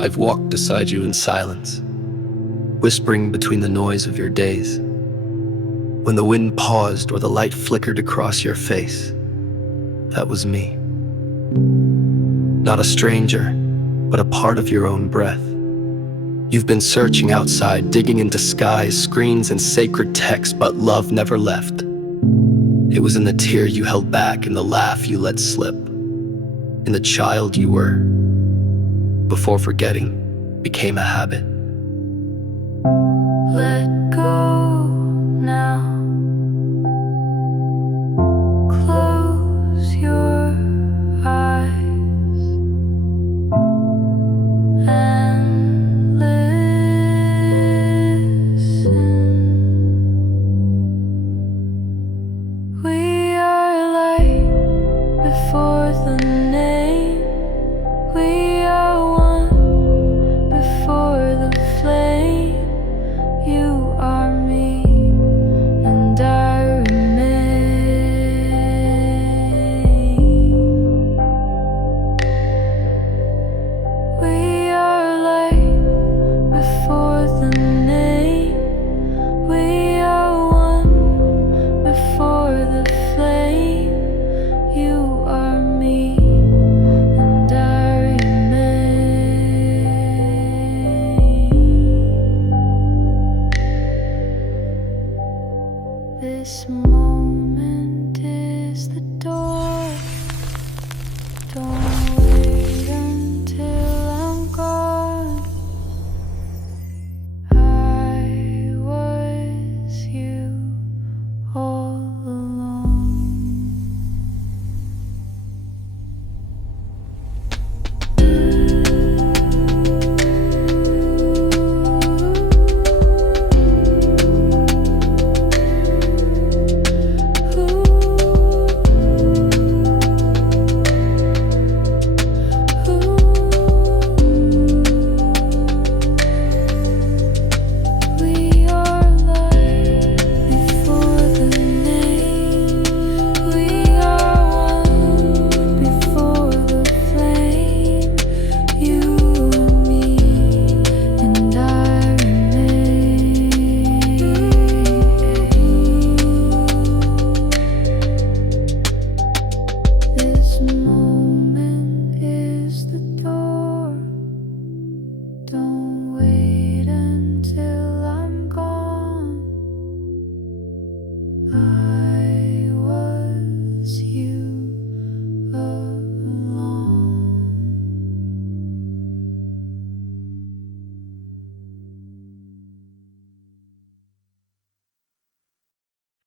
I've walked beside you in silence, whispering between the noise of your days. When the wind paused or the light flickered across your face, that was me. Not a stranger, but a part of your own breath. You've been searching outside, digging into skies, screens, and sacred texts, but love never left. It was in the tear you held back, in the laugh you let slip, in the child you were, before forgetting became a habit. Let go now. Close your eyes and listen. We are light before the name. We are one before the flame. You are me, and I remain. We are light before the name. We are one before the flame. You are me, and I remain. This moment